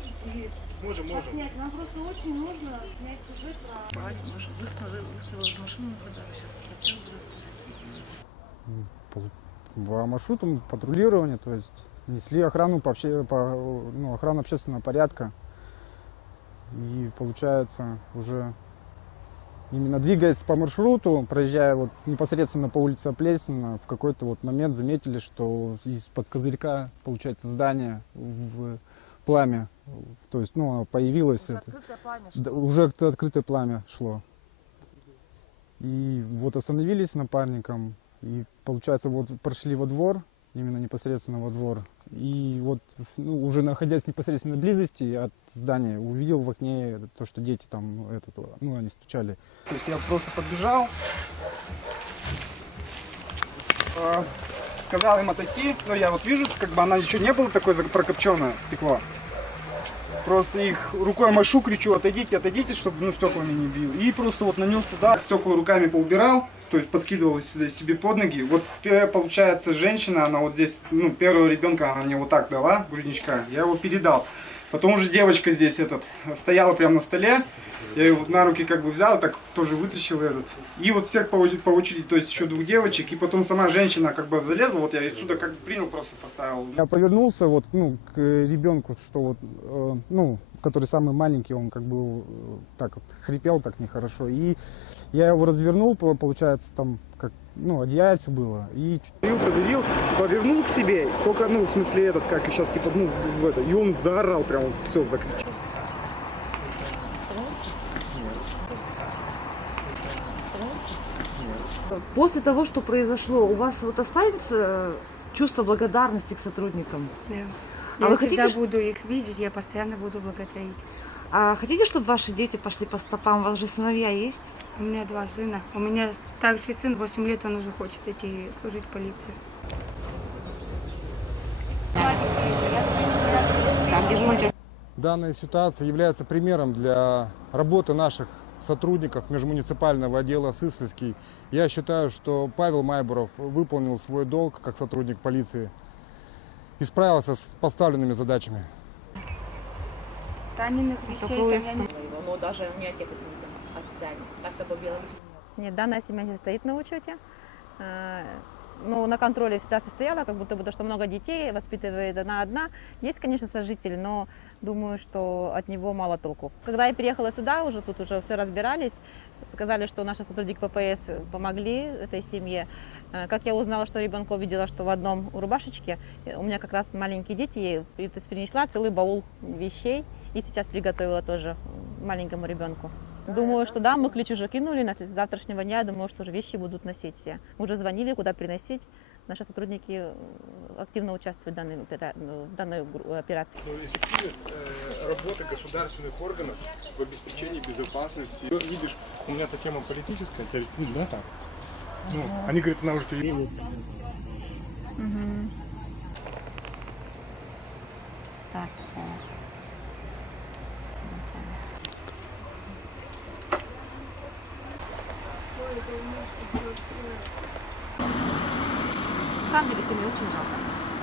увидеть и Можем. снять. Нам просто очень нужно снять сюжет про... Выставила из машины на продажу, сейчас По маршрутам патрулирования, то есть несли охрану охрану общественного порядка. И получается уже именно двигаясь по маршруту, проезжая вот непосредственно по улице Плесина, в какой-то вот момент заметили, что из-под козырька, получается, здание в пламя, то есть, появилось уже это. открытое пламя Да, шло. уже открытое пламя шло. И вот остановились с напарником, и получается вот прошли во двор, именно непосредственно во двор. И вот уже находясь в непосредственной близости от здания, увидел в окне то, что дети там, они стучали. То есть я просто подбежал, сказал им отойти, но я вот вижу, как бы она еще не была такое прокопченное стекло. Просто их рукой машу, кричу, отойдите, чтобы стеклами не бил. И просто вот нанес туда, стекла руками поубирал, то есть подкидывал сюда себе под ноги. Вот получается женщина, она вот здесь, первого ребенка она мне вот так дала, грудничка, я его передал. Потом уже девочка здесь стояла прямо на столе, я ее вот на руки как бы взял, так тоже вытащил И вот всех по очереди, то есть еще двух девочек, и потом сама женщина как бы залезла, вот я отсюда как бы принял, просто поставил. Я повернулся к ребенку, что который самый маленький, он как бы так вот хрипел так нехорошо. И я его развернул, получается, там как, одеяльце было. И подавил, повернул к себе, только, в смысле как сейчас, и он заорал, прям все закричал. После того, что произошло, у вас вот останется чувство благодарности к сотрудникам? Да. А Я вы всегда хотите, буду их видеть, я постоянно буду благодарить. а хотите, чтобы ваши дети пошли по стопам? У вас же сыновья есть? У меня 2 сына. У меня старший сын, 8 лет, он уже хочет идти служить в полиции. Данная ситуация является примером для работы наших сотрудников межмуниципального отдела Сысльский. Я считаю, что Павел Майбуров выполнил свой долг как сотрудник полиции и справился с поставленными задачами. Таниных вещей там я не... Но даже не отец обязательно. Так-то по Беларуси. Нет, данная семья не состоит на учете. На контроле всегда состояла, как будто бы то, что много детей, воспитывает она одна. Есть, конечно, сожитель, но думаю, что от него мало толку. Когда я переехала сюда, тут уже все разбирались, сказали, что наши сотрудники ППС помогли этой семье. Как я узнала, что ребенка увидела, что в одном рубашечке, у меня как раз маленькие дети, то есть принесла целый баул вещей и сейчас приготовила тоже маленькому ребенку. Думаю, что да, мы ключ уже кинули, с завтрашнего дня, я думаю, что уже вещи будут носить все. Уже звонили, куда приносить. Наши сотрудники активно участвуют в данной операции. Эффективность работы государственных органов в обеспечении безопасности. Видишь, у меня эта тема политическая, да, так. Они говорят, она уже перевели. Так, на самом деле семье очень жалко.